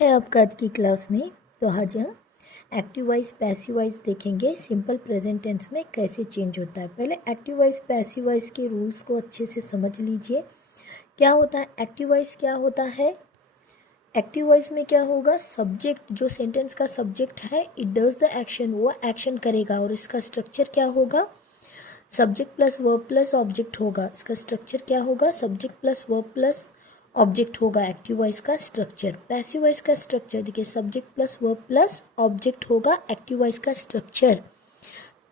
है आपका आज की क्लास में। तो आज हम एक्टिव वॉइस पैसिव वॉइस देखेंगे सिंपल प्रेजेंट टेंस में कैसे चेंज होता है। पहले एक्टिव वॉइस पैसिव वॉइस के रूल्स को अच्छे से समझ लीजिए। क्या होता है एक्टिव वॉइस, क्या होता है एक्टिव वॉइस में? क्या होगा, सब्जेक्ट जो सेंटेंस का सब्जेक्ट है इट डज द एक्शन, वो एक्शन करेगा। और इसका स्ट्रक्चर क्या होगा, subject plus verb plus object होगा। इसका स्ट्रक्चर क्या होगा, subject plus verb plus object होगा एक्टिव वॉइस का स्ट्रक्चर। पैसिव वॉइस का स्ट्रक्चर देखिए, subject plus verb plus object होगा एक्टिव वॉइस का स्ट्रक्चर।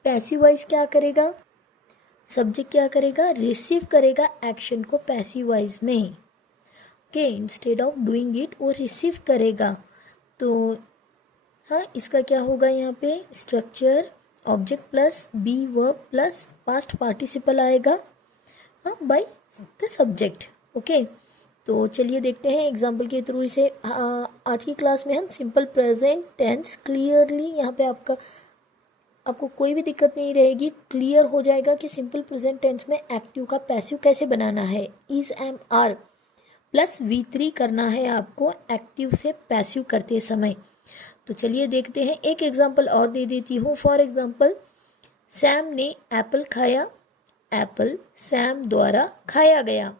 पैसिव वॉइस क्या करेगा, सब्जेक्ट क्या करेगा, रिसीव करेगा एक्शन को पैसिव वॉइस में। Okay, instead of doing it वो रिसीव करेगा। तो हाँ, इसका क्या होगा यहाँ पे structure, object plus be verb plus past participle आएगा, हाँ, बाय द सब्जेक्ट। ओके, तो चलिए देखते हैं एग्जाम्पल के थ्रू इसे। आज की क्लास में हम सिंपल प्रेजेंट टेंस क्लियरली, यहाँ पे आपको कोई भी दिक्कत नहीं रहेगी, क्लियर हो जाएगा कि सिंपल प्रेजेंट टेंस में एक्टिव का पैसिव कैसे बनाना है। Is M R plus V3 करना है आपको एक्टिव से पैसिव करते समय। तो चलिए देखते हैं, एक एग्जाम्पल और दे देती हूँ। फॉर एग्जाम्पल, सैम ने एप्पल खाया, एप्पल सैम द्वारा खाया गया,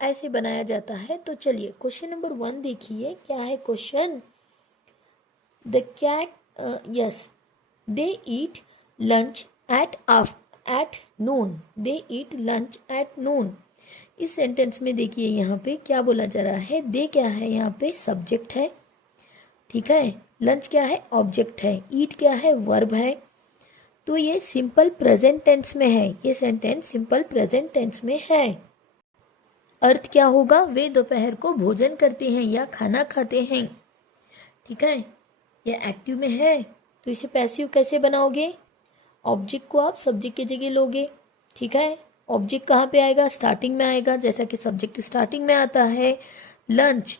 ऐसे बनाया जाता है। तो चलिए क्वेश्चन नंबर 1 देखिए, क्या है question. The cat, yes, they eat lunch at noon, they eat lunch at noon. इस सेंटेंस में देखिए यहाँ पे क्या बोला जा रहा है, दे क्या है यहाँ पे सब्जेक्ट है, ठीक है, लंच क्या है ऑब्जेक्ट है, ईट क्या है वर्ब है। तो ये सिंपल प्रेजेंट टेंस में है, ये सेंटेंस सिंपल प्रेजेंट टेंस में है। अर्थ क्या होगा, वे दोपहर को भोजन करते हैं या खाना खाते हैं, ठीक है, ये एक्टिव में है। तो इसे पैसिव कैसे बनाओगे, ऑब्जेक्ट को आप सब्जेक्ट की जगह लोगे, ठीक है। ऑब्जेक्ट कहाँ पे आएगा, स्टार्टिंग में आएगा, जैसा कि सब्जेक्ट स्टार्टिंग में आता है। लंच,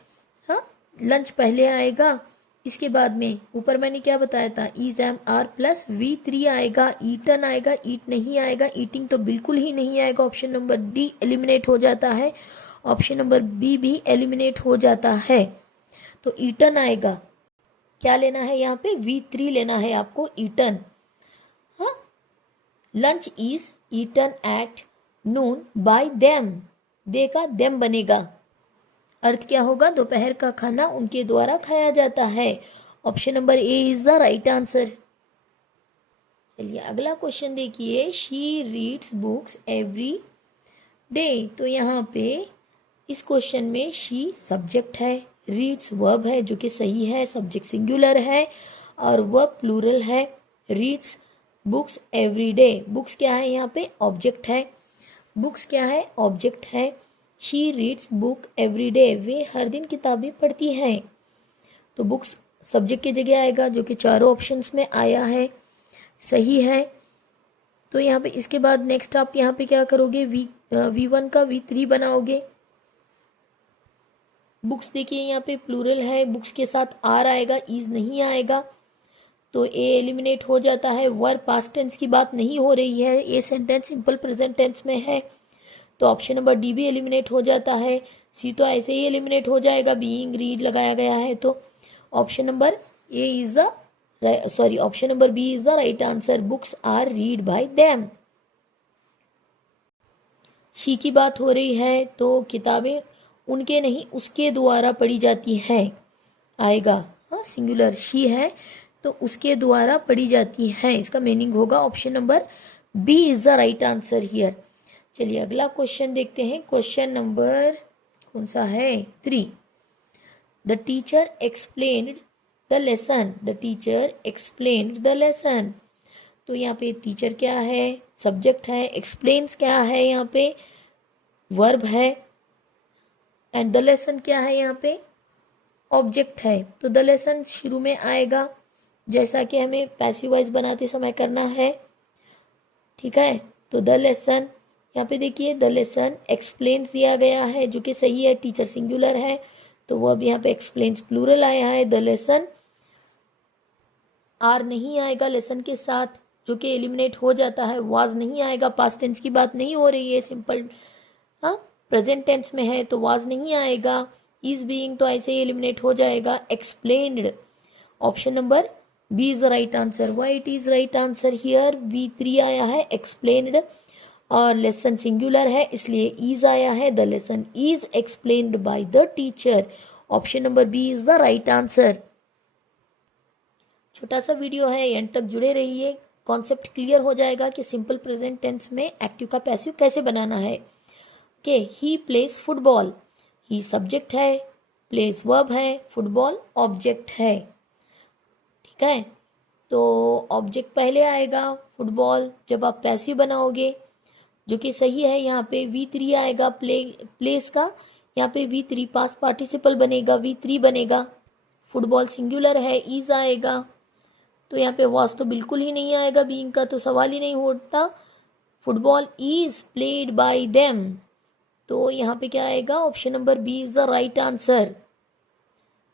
हाँ, लंच पहले आएगा, इसके बाद में ऊपर मैंने क्या बताया था, is M R plus V3 आएगा, ईटन आएगा, ईट नहीं आएगा, ईटिंग तो बिल्कुल ही नहीं आएगा। ऑप्शन नंबर डी एलिमिनेट हो जाता है, ऑप्शन नंबर बी भी एलिमिनेट हो जाता है। तो ईटन आएगा, क्या लेना है यहाँ पे V3 लेना है आपको, ईटन। हाँ, lunch is eaten at noon by them, they का देम बनेगा। अर्थ क्या होगा, दोपहर का खाना उनके द्वारा खाया जाता है। Option number A is the right answer. चलिए अगला क्वेश्चन देखिए, she reads books every day. तो यहाँ पे इस क्वेश्चन में शी सब्जेक्ट है, रीड्स वर्ब है जो कि सही है, सब्जेक्ट सिंगुलर है और वर्ब प्लूरल है। Reads books every day, books क्या है यहाँ पे ऑब्जेक्ट है, बुक्स क्या है ऑब्जेक्ट है। She reads book every day, वे हर दिन किताबें पढ़ती हैं। तो बुक्स सब्जेक्ट की जगह आएगा जो कि चारों ऑप्शंस में आया है, सही है। तो यहाँ पे इसके बाद नेक्स्ट आप यहाँ पे क्या करोगे, V1 का V3 बनाओगे। बुक्स देखिए यहाँ पे प्लूरल है, बुक्स के साथ आर आएगा, इज नहीं आएगा, तो ए एलिमिनेट हो जाता है। वर्ब पास्ट टेंस की बात नहीं हो रही है, ये सेंटेंस सिंपल प्रेजेंट टेंस में है, तो ऑप्शन नंबर डी भी एलिमिनेट हो जाता है। सी तो ऐसे ही एलिमिनेट हो जाएगा, बीइंग रीड लगाया गया है। तो option number A is the sorry option number B is the right answer, books are read by them. She की बात हो रही है तो किताबें उनके नहीं उसके द्वारा पढ़ी जाती हैं, आएगा, हाँ, सिंगुलर शी है तो उसके द्वारा पढ़ी जाती है, इसका मीनिंग होगा option number B is the right answer here. चलिए अगला क्वेश्चन देखते हैं, क्वेश्चन नंबर कौन सा है 3। The teacher explained the lesson, the teacher explained the lesson. तो यहाँ पे टीचर क्या है सब्जेक्ट है, एक्सप्लेन्स क्या है यहाँ पे वर्ब है, एंड द लेसन क्या है यहाँ पे ऑब्जेक्ट है। तो द लेसन शुरू में आएगा, जैसा कि हमें पैसिव वॉइस बनाते समय करना है, ठीक है। तो द लेसन यहाँ पे देखिए, द लेसन एक्सप्लेन्स दिया गया है जो कि सही है, टीचर सिंगुलर है तो वो अब यहाँ पे एक्सप्लेन्स प्लूरल आया है। द लेसन आर नहीं आएगा लेसन के साथ जो कि एलिमिनेट हो जाता है, वाज नहीं आएगा, पास्ट टेंस की बात नहीं हो रही है, सिंपल हाँ प्रेजेंट टेंस में है तो वाज नहीं आएगा। इज बीइंग तो ऐसे ही एलिमिनेट हो जाएगा. Explained, option number B is the right answer. Why it is right answer here? V3 आया है. एक्सप्लेन्ड और लेसन सिंगुलर है इसलिए इज आया है. The lesson is explained by the teacher. Option number B is the right answer. छोटा सा video है, एंड तक जुड़े रहिए. कॉन्सेप्ट क्लियर हो जाएगा कि सिंपल प्रेजेंट टेंस में एक्टिव का पैसिव कैसे बनाना है. Okay, he plays football. He subject है, प्लेज वर्ब है, फुटबॉल ऑब्जेक्ट है. ठीक है, तो ऑब्जेक्ट पहले आएगा, फुटबॉल जब आप पैसिव बनाओगे, जो कि सही है. यहाँ पे V3 आएगा प्लेस का. यहाँ पे V3 पास्ट पार्टिसिपल बनेगा, V3 बनेगा. फुटबॉल सिंगुलर है, इज आएगा. तो यहाँ पे वॉज तो बिल्कुल ही नहीं आएगा, बीइंग का तो सवाल ही नहीं उठता. Football is played by them. तो यहाँ पे क्या आएगा? Option number B is the right answer.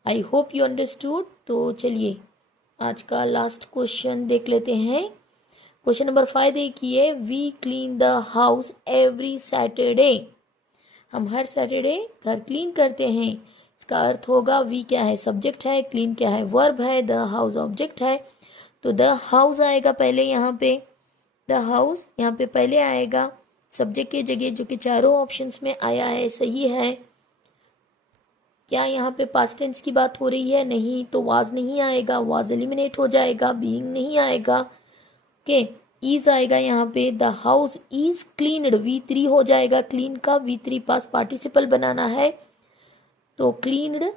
I hope you understood. तो चलिए आज का लास्ट क्वेश्चन देख लेते हैं. क्वेश्चन नंबर 5 देखिए. We clean the house every Saturday. हम हर सैटरडे घर क्लीन करते हैं. इसका अर्थ होगा वी क्या है? सब्जेक्ट है, क्लीन क्या है? वर्ब है, द हाउस ऑब्जेक्ट है. तो द हाउस आएगा पहले. यहाँ पे द हाउस यहाँ पे पहले आएगा सब्जेक्ट की जगह, जो कि चारों ऑप्शंस में आया है. सही है. क्या यहाँ पे पास्ट टेंस की बात हो रही है? नहीं. तो वाज नहीं आएगा, वाज एलिमिनेट हो जाएगा. बीइंग नहीं आएगा. ओके, इज आएगा यहाँ पे. The house is cleaned, V3 हो जाएगा. क्लीन का V3 पास्ट पार्टिसिपल बनाना है. तो cleaned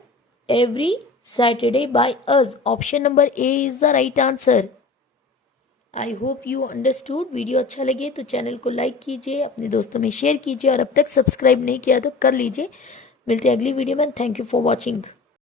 every Saturday by us. Option number A is the right answer. I hope you understood. Video अच्छा लगे तो चैनल को लाइक कीजिए, अपने दोस्तों में शेयर कीजिए, और अब तक सब्सक्राइब नहीं किया तो कर लीजिए. मिलते हैं अगली वीडियो में. Thank you for watching.